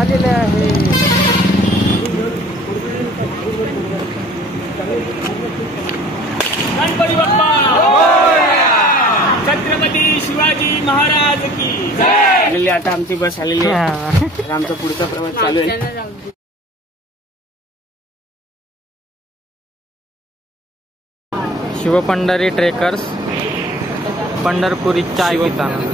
आलेले आहे। गणपती बाप्पा छत्रपती शिवाजी महाराज की जय। आता आमची बस आलेली आहे, आमचा पुढचा प्रवास चालू आहे। शिवपंढरी ट्रेकर्स पंढरपुरी चाय घेताना।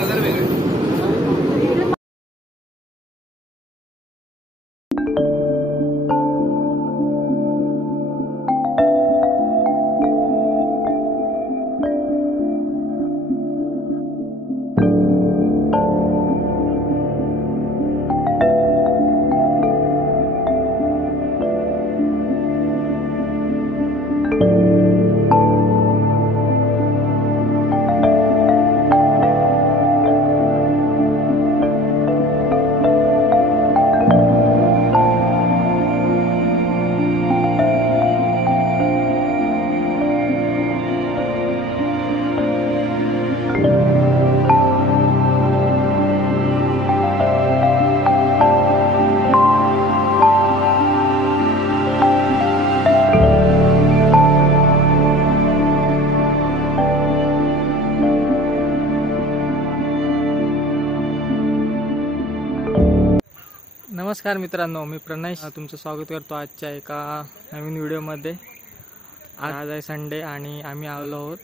नमस्कार मित्रांनो, मी प्रणय तुमचं स्वागत करतो आजच्या एका नवीन व्हिडिओमध्ये। आज आहे संडे आणि आम्ही आलो आहोत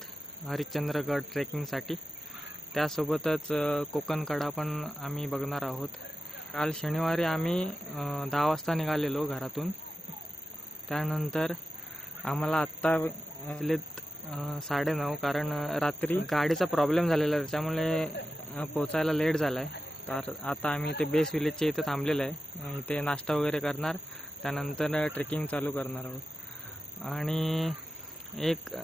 हरिश्चंद्रगड ट्रेकिंगसाठी। त्यासोबतच कोकणकडा पण आम्ही बघणार आहोत। काल शनिवारी आम्ही 10 वाजता निघालेलो घरातून। त्यानंतर आम्हाला आत्ता वाजलेत 9:30, कारण रात्री गाडीचा प्रॉब्लेम झालेला, त्याच्यामुळे पोचायला लेट झाला आहे। तर आता आम्ही इथे बेस विलेजच्या इथे थांबलेलं आहे। इथे नाश्ता वगैरे करणार, त्यानंतर ट्रेकिंग चालू करणार आहोत। आणि एक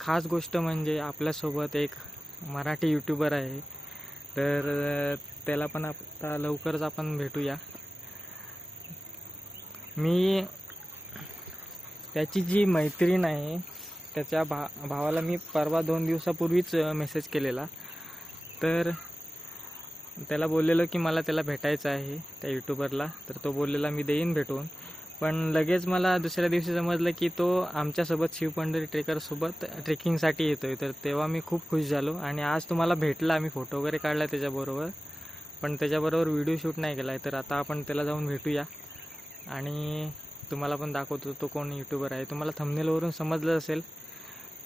खास गोष्ट म्हणजे आपल्यासोबत एक मराठी यूट्यूबर आहे, तर त्याला पण आता लवकरच आपण भेटूया। मी त्याची जी मैत्रीण आहे त्याच्या भावाला मी परवा 2 दिवसापूर्वीच मेसेज केलेला, तर त्याला बोललेलो की मला त्याला भेटायचं आहे त्या यूट्यूबरला। तर तो बोललेला मी देईन भेटून, पण लगेच मला दुसऱ्या दिवशी समजलं की तो आमच्यासोबत शिवपंढरी ट्रेकरसोबत ट्रेकिंगसाठी येतोय। तर तेव्हा मी खूप खुश झालो आणि आज तुम्हाला भेटला। आम्ही फोटो वगैरे काढला त्याच्याबरोबर, पण त्याच्याबरोबर व्हिडिओ शूट नाही केला आहे। तर आता आपण त्याला जाऊन भेटूया आणि तुम्हाला पण दाखवतो तो कोण यूट्यूबर आहे। तुम्हाला थंबनेलवरून समजलं असेल,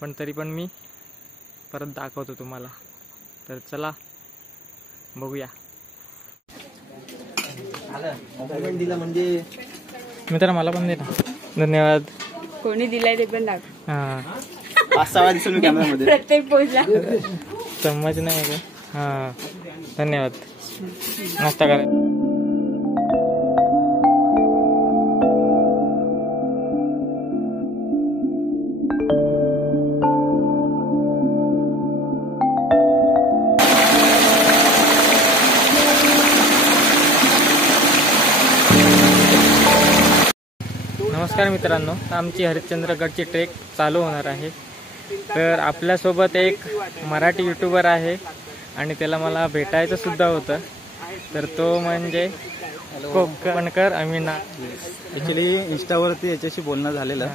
पण तरी पण मी परत दाखवतो तुम्हाला। तर चला बघूया। मित्र मला पण दे ना, धन्यवाद। कोणी दिलाय ते पण दाखव। हां, 5-6 दिवसांनी कॅमेरामध्ये प्रत्येक पोजला समज नाही का? हां, धन्यवाद। नाश्ता करा। नमस्कार मित्रांनो, आमची हरिश्चंद्रगडची ट्रेक चालू होणार आहे। तर आपल्यासोबत एक मराठी यूट्यूबर आहे आणि त्याला मला भेटायचं सुद्धा होतं। तर तो म्हणजे कोकणकर अमीना। ॲक्च्युली इंस्टावरती याच्याशी बोलणं झालेलं,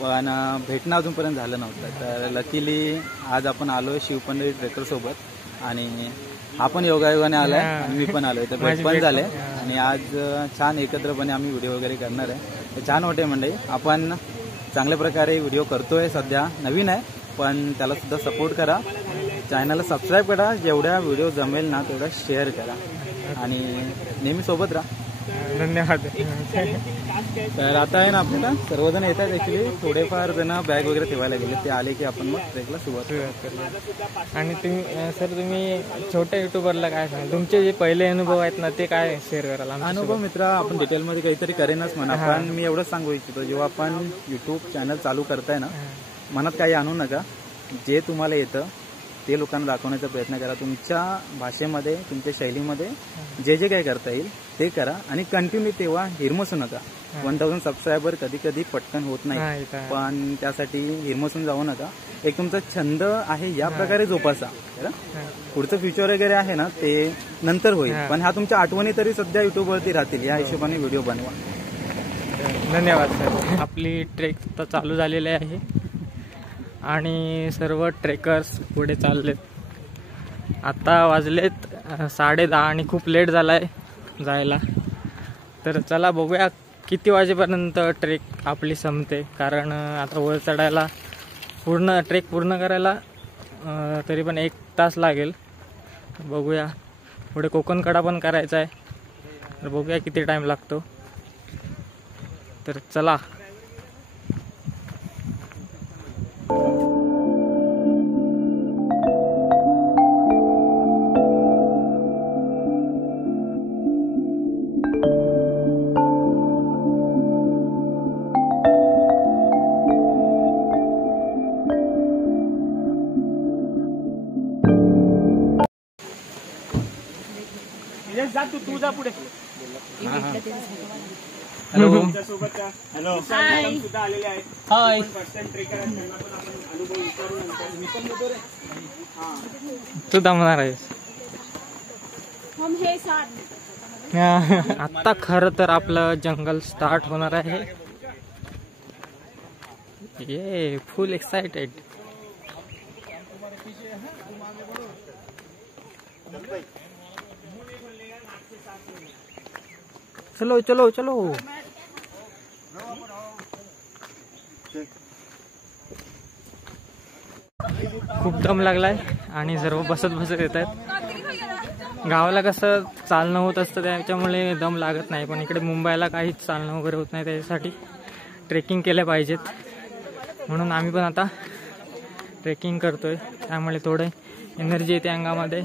पण भेटणं अजूनपर्यंत झालं नव्हतं। तर लकीली आज आपण आलोय शिवपंढरी ट्रेकरसोबत आणि आपण योगायोगाने आलाय आणि मी पण आलोय, तर भेट पण झाले आणि आज छान एकत्रपणे आम्ही व्हिडिओ वगैरे करणार आहे। तर छान वाटते मंडळी, आपण चांगल्या प्रकारे व्हिडिओ करतोय। सध्या नवीन आहे, पण त्याला सुद्धा सपोर्ट करा, चॅनलला सबस्क्राईब करा, जेवढ्या व्हिडिओ जमेल ना तेवढा शेअर करा आणि नेहमी सोबत राहा। धन्यवाद। तर आता आहे ना, आपल्याला सर्वजण येतात। ॲक्च्युली थोडेफार जण बॅग वगैरे ठेवायला गेले, ते आले की आपण मग ट्रेकला सुरुवात करूया। आणि तुम्ही छोट्या युट्यूबरला काय सांगा, तुमचे जे पहिले अनुभव आहेत ना ते काय शेअर कराल? अनुभव मित्रा आपण डिटेलमध्ये काहीतरी करेनच म्हणा, पण मी एवढंच सांगू इच्छितो, जेव्हा आपण यूट्यूब चॅनल चालू करताय ना, मनात काही आणू नका। जे तुम्हाला येतं ते लोकांना दाखवण्याचा प्रयत्न करा, तुमच्या भाषेमध्ये, तुमच्या शैलीमध्ये जे जे काही करता येईल ते करा आणि कंटिन्यू तेव्हा हिरमसू नका। 1000 सबस्क्रायबर कधी कधी पटकन होत नाही, नाही तर. पण त्यासाठी हिरमसून जाऊ नका. एक तुमचा छंद आहे या प्रकारे जोपासा. है ना? पुढचं फ्युचर वगैरे आहे ना ते नंतर होईल, हा. पण ह्या तुमच्या आठवणी तरी सध्या युट्यूबवरती राहतील. या हिशोबाने व्हिडिओ बनवा. धन्यवाद सर. आपली ट्रेक तर चालू झालेली आहे आणि सर्व ट्रेकर्स पुढे चाललेत. आता वाजलेत 10:30 आणि खूप लेट झाला आहे जायला. तर चला बघूया किती वाजेपर्यंत ट्रेक आपली संपते, कारण आता वर चढायला पूर्ण ट्रेक पूर्ण करायला तरी पण 1 तास लागेल. बघूया. पुढे कोकणकडा पण करायचा आहे, तर बघूया किती टाईम लागतो. तर चला. जा तू जा पुढे. हॅलो. तुमच्यासोबत हॅलो मॅडम सुद्धा आलेले आहेत. हाय. फर्स्ट टाइम ट्रेकर आहेत, त्यांना पण आपण अनुभव विचारू नंतर. मी पण येतो रे. तू दमणार आहेस. आता खरं तर आपलं जंगल स्टार्ट होणार आहे. ये फुल एक्साइटेड. चलो चलो चलो. खूप दम लागलाय आणि सर्व बसत बसत येत आहेत. गावाला कसं चालणं होत असतं त्याच्यामुळे दम लागत नाही, पण इकडे मुंबईला काहीच चालणं वगैरे होत नाही. त्याच्यासाठी ट्रेकिंग केले पाहिजेत, म्हणून आम्ही पण आता ट्रेकिंग करतोय. त्यामुळे थोडे एनर्जी येते अंगामध्ये.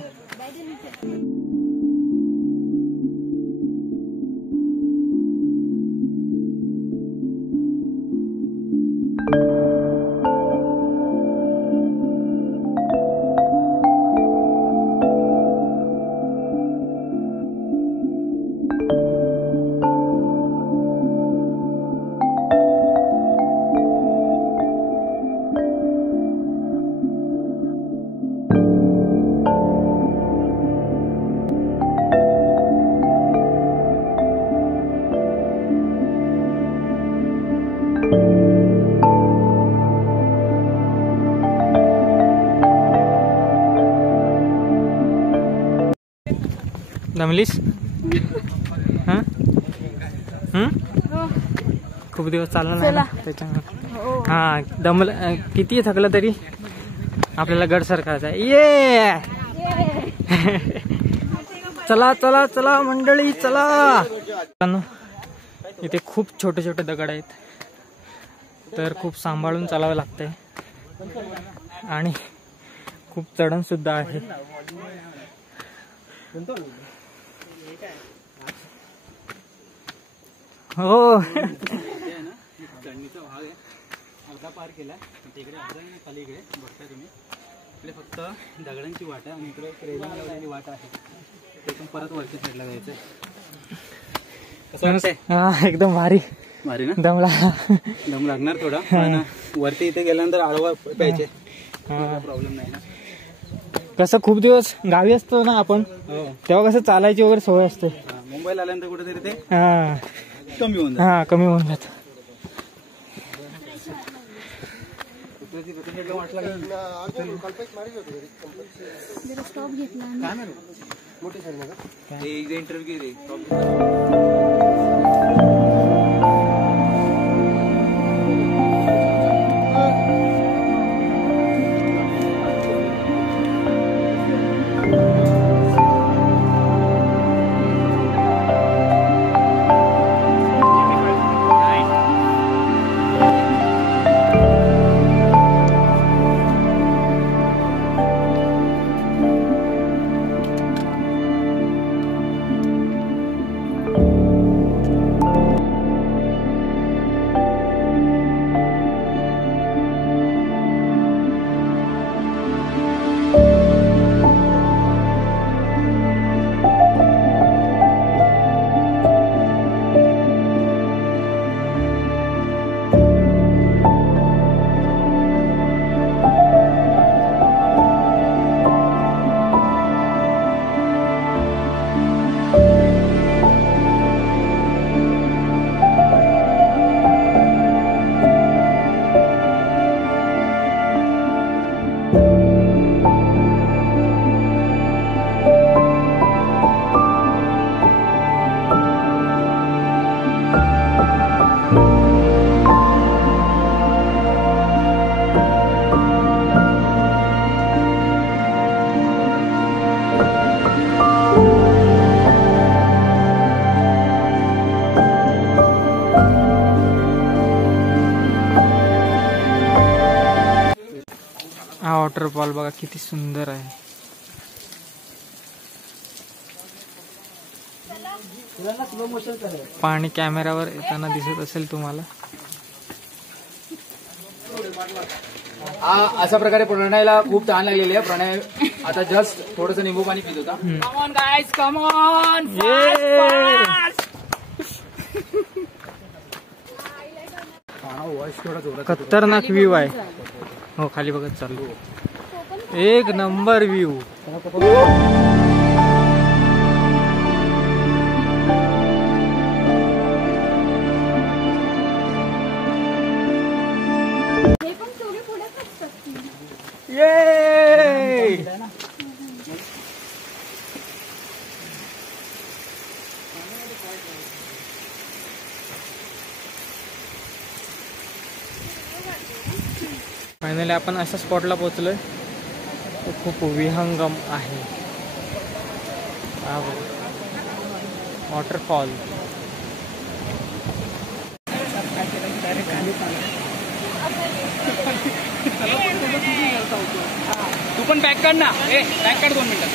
दमलीस? हां खूप दिवस चालला नाही ना त्याच्यामुळे. हां दमलं किती थकलं तरी आपल्याला गड सरकायचा आहे. ये चला चला चला मंडळी चला. इथे खूप छोटे छोटे दगड आहेत, तर खूप सांभाळून चालावं लागतंय आणि खूप चढण सुद्धा आहे. हो चढणीचा भाग आहे, अर्धा पार केला. तिकडे अर्धा आहे, खाली इकडे बघताय तुम्ही. इकडे फक्त दगडांची वाट आहे आणि इकडे रेलिंग लावलेली वाट आहे. ते परत वरच्या साईडला जायचं. कसं वाटतंय? हा एकदम भारी. भारी ना? दम लागणार थोडा, पण वरती इथे गेल्यानंतर आडवा पाहिजे, प्रॉब्लेम नाही ना. कसं खूप दिवस गावी असतो ना आपण, तेव्हा कसं चालायची वगैरे सवय असते. मुंबईला आल्यानंतर कुठेतरी ते हा कमी होऊन हा कमी होऊन जात. हा वॉटरफॉल बघा किती सुंदर आहे. पाणी कॅमेरावर येताना दिसत असेल तुम्हाला. अशा प्रकारे प्रणयला खूप तहान लागलेली आहे. प्रणय आता जस्ट थोडस निंबू पाणी पित होता. Come on guys, come on! खतरनाक व्ह्यू आहे. हो खाली बघत चालू. एक नंबर व्ह्यू. फायनली आपण अशा स्पॉटला पोहोचलोय. तो खूप विहंगम आहे. वॉटरफॉल. तू पण बॅक काढ ना. बॅक काढ 2 मिनिटात.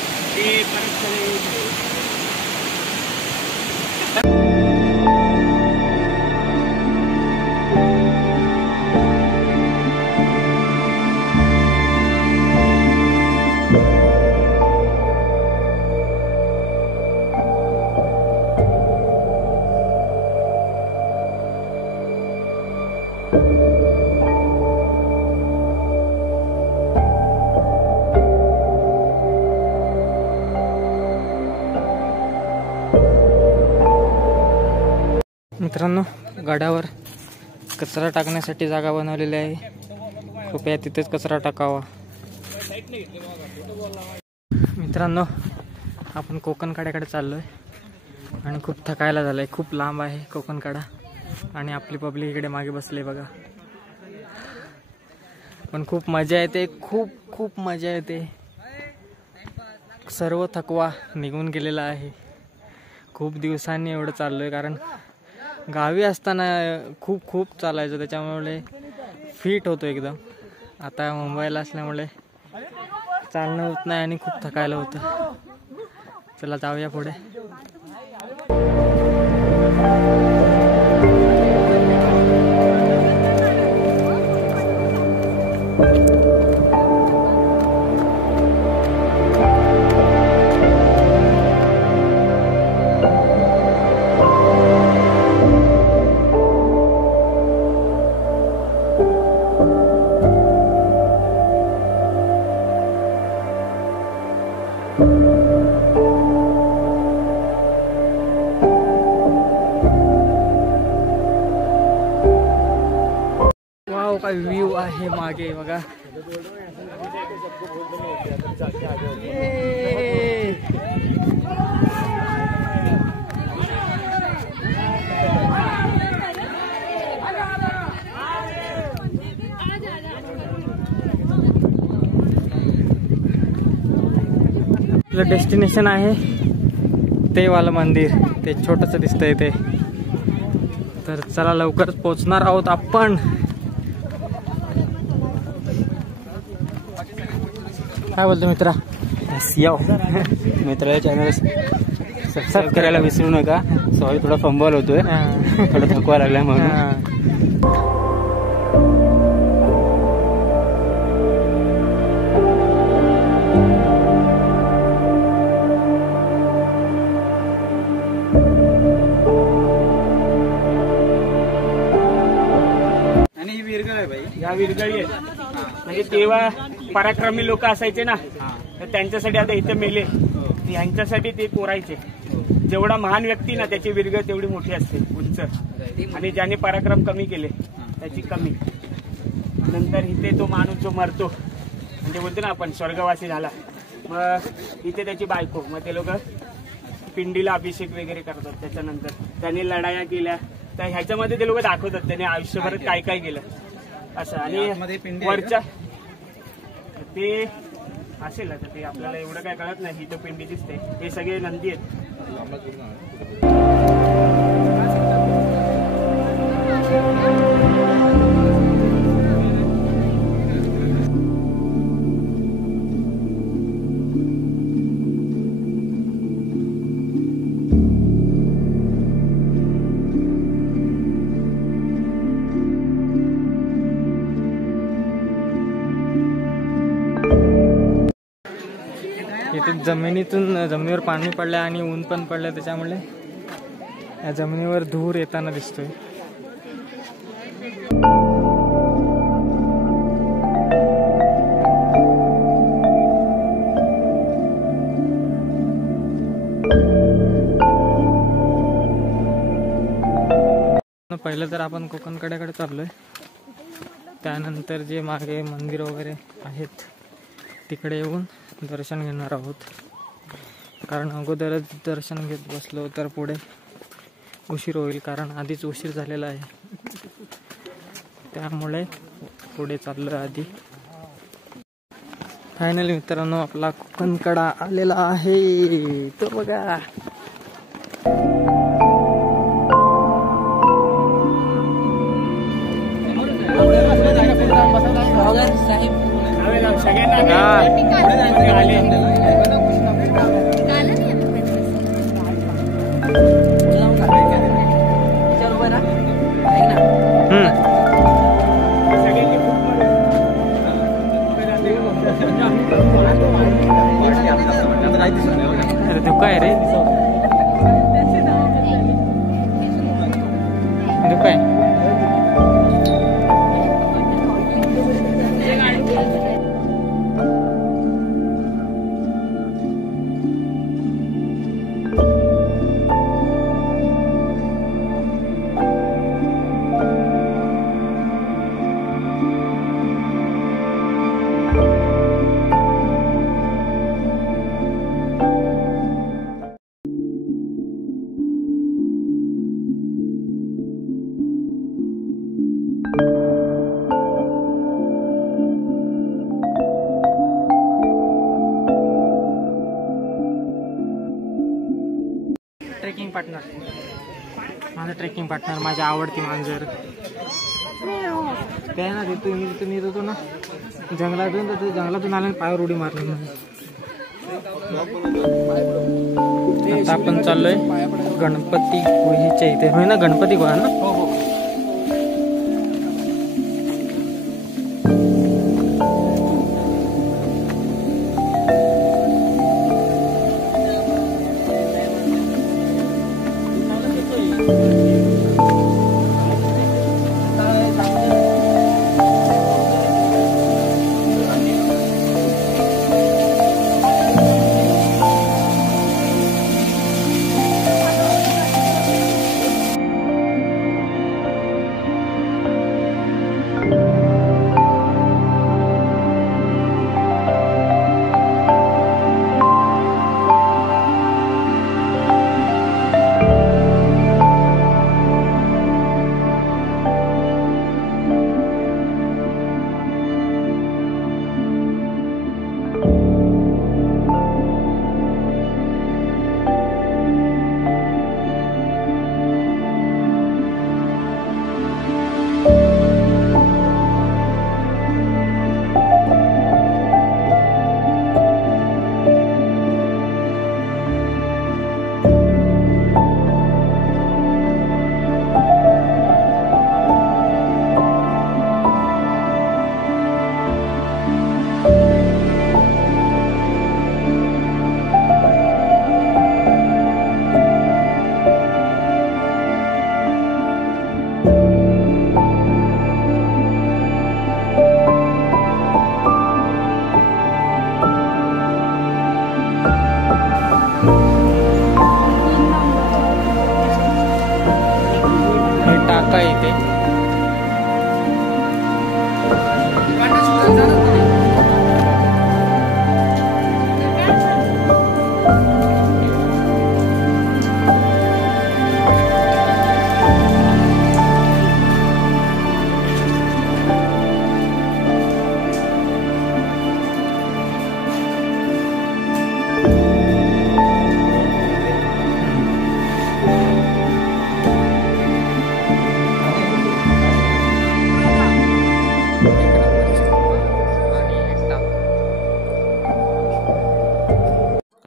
मित्रांनो गडावर कचरा टाकण्यासाठी जागा बनवलेली आहे. कृपया तिथेच कचरा टाकावा. मित्रांनो आपण कोकणकड्याकडे चाललोय आणि खूप थकायला झालंय. खूप लांब आहे कोकणकडा आणि आपली पब्लिक इकडे मागे बसले बघा. पण खूप मजा येते. खूप मजा येते. सर्व थकवा निघून गेलेला आहे. खूप दिवसांनी एवढं चाललोय कारण गावी असताना खूप चालायचं त्याच्यामुळे फिट होतो एकदम. आता मुंबईला असल्यामुळे चालणं होत नाही आणि खूप थकायला होतं. चला जाऊया पुढे. वाव काय व्ह्यू आहे मागे बघा. आपलं डेस्टिनेशन आहे ते वालं मंदिर. ते छोटंसं दिसतंय ते. तर चला लवकरच पोहोचणार आहोत आपण. काय बोलतो मित्रा? याव मित्राला चॅनल सबस्क्राईब करायला विसरू नका. सॉरी थोडा फंबल होतोय. थोडा थकवा लागलाय म्हणून. या विरगळी आहेत म्हणजे तेव्हा पराक्रमी लोक असायचे ना, तर त्यांच्यासाठी आता इथे मेले. ह्यांच्यासाठी ते कोरायचे. जेवढा महान व्यक्ती ना त्याची विरगळ तेवढी मोठी असते उंच. आणि ज्याने पराक्रम कमी केले त्याची कमी. नंतर इथे तो माणूस जो मरतो म्हणजे बोलतो ना आपण स्वर्गवासी झाला, मग इथे त्याची बायको, मग ते लोक पिंडीला अभिषेक वगैरे करतात. त्याच्यानंतर त्यांनी लढाया केल्या तर ह्याच्यामध्ये ते लोक दाखवतात त्याने आयुष्यभर काय काय केलं असं. आणि वरच्या ते असेल आता ते आपल्याला एवढं काय कळत नाही. ही तो पिंडी दिसते हे सगळे नंदी आहेत. इथे जमिनीवर पाणी पडलं आणि ऊन पण पडलं, त्याच्यामुळे या जमिनीवर धूर येताना दिसतोय. पहिलं तर आपण कोकणकड्याकडे चाललोय, त्यानंतर जे मागे मंदिर वगैरे आहेत तिकडे येऊन दर्शन घेणार आहोत. कारण अगोदरच दर्शन घेत बसलो तर पुढे उशीर होईल, कारण आधीच उशीर झालेला आहे. त्यामुळे पुढे चाललो आधी. फायनली मित्रांनो आपला कोकणकडा आलेला आहे, तो बघा. अरे धुका आहे रे, धुका आहे. ट्रेकिंग पार्टनर, माझा ट्रेकिंग पार्टनर, माझी आवडती मांजर. ते ना तिथून येत होतो ना जंगलातून, तर जंगलातून आल्याने पायावर उडी मारली. आता आपण चाललोय गणपती गुहेच्या इथे, होय ना, गणपती गुहा ना. टाका येते.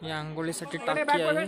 या आंघोळीसाठी टाकी आहे.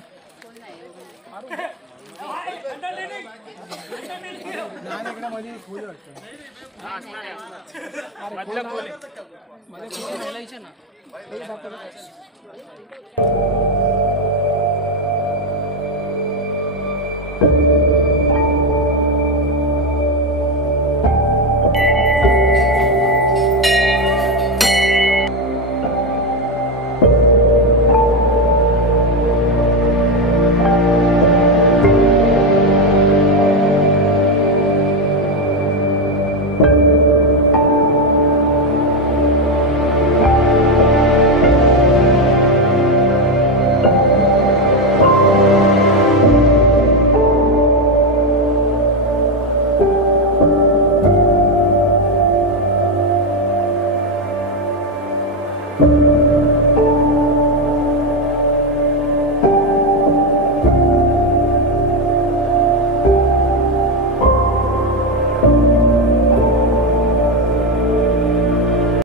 you.